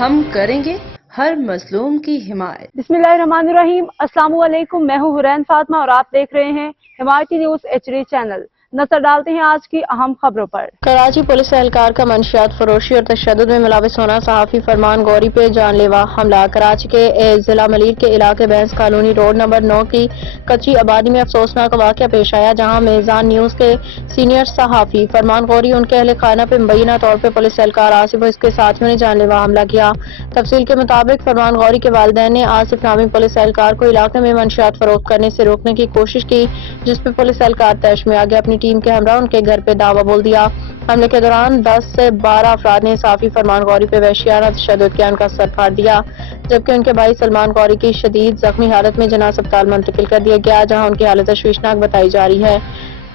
ہم کریں گے ہر مظلوم کی حمایت۔ بسم اللہ الرحمن الرحیم۔ السلام علیکم، میں ہوں حرین فاطمہ اور آپ دیکھ رہے ہیں حمایتی نیوز HD چینل۔ نظر ڈالتے ہیں آج کی اہم خبروں پر۔ کراچی پولیس اہلکار کا منشیات فروشی اور تشدد میں ملوث ہونا، صحافی فرمان گوری پہ جان لیوا حملہ۔ کراچی کے ضلع ملیر کے علاقے بینس کالونی روڈ نمبر 9 کی کچی آبادی میں افسوسناک واقعہ پیش آیا، جہاں میزان نیوز کے سینئر صحافی فرمان گوری ان کے اہل خانہ پہ مبینہ طور پہ پولیس اہلکار آصف اور اس کے ساتھیوں نے جان لیوا حملہ کیا۔ تفصیل کے مطابق فرمان گوری کے والدین نے آصف نامی پولیس اہلکار کو علاقے میں منشیات فروخت کرنے سے روکنے کی کوشش کی، جس پہ پولیس اہلکار طیش میں آگے اپنی ٹیم کے ہمراہ ان کے گھر پہ دعویٰ بول دیا۔ حملے کے دوران 10 سے 12 افراد نے صحافی فرمان گوری پہ وحشیانہ تشدد کیا، ان کا سر پھاڑ دیا، جبکہ ان کے بھائی سلمان گوری کی شدید زخمی حالت میں جناح اسپتال منتقل کر دیا گیا، جہاں ان کی حالت تشویشناک بتائی جا رہی ہے۔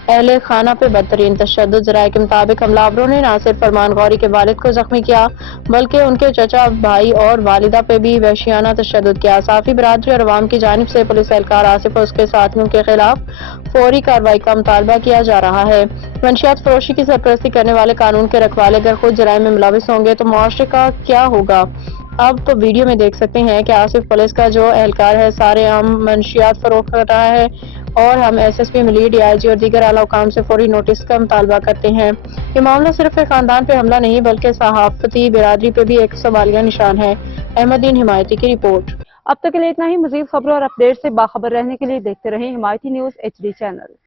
اہل خانہ پہ بدترین تشدد۔ ذرائع کے مطابق حملہ آوروں نے نہ صرف فرمان گوری کے والد کو زخمی کیا، بلکہ ان کے چچا، بھائی اور والدہ پہ بھی وحشیانہ تشدد کیا۔ صحافی برادری اور عوام کی جانب سے پولیس اہلکار آصف اور اس کے ساتھیوں کے خلاف فوری کارروائی کا مطالبہ کیا جا رہا ہے۔ منشیات فروشی کی سرپرستی کرنے والے قانون کے رکھوالے اگر خود جرائم میں ملوث ہوں گے تو معاشرے کا کیا ہوگا؟ اب تو ویڈیو میں دیکھ سکتے ہیں کہ آصف پولیس کا جو اہلکار ہے سارے عام منشیات فروخت کر رہا ہے، اور ہم SSP ملیر، DIG اور دیگر اعلیٰ حکام سے فوری نوٹس کا مطالبہ کرتے ہیں۔ یہ معاملہ صرف ایک خاندان پہ حملہ نہیں بلکہ صحافتی برادری پہ بھی ایک سوالیہ نشان ہے۔ احمدین حمایتی کی رپورٹ۔ اب تک کے لیے اتنا ہی۔ مزید خبروں اور اپڈیٹ سے باخبر رہنے کے لیے دیکھتے رہیں حمایتی نیوز HD چینل۔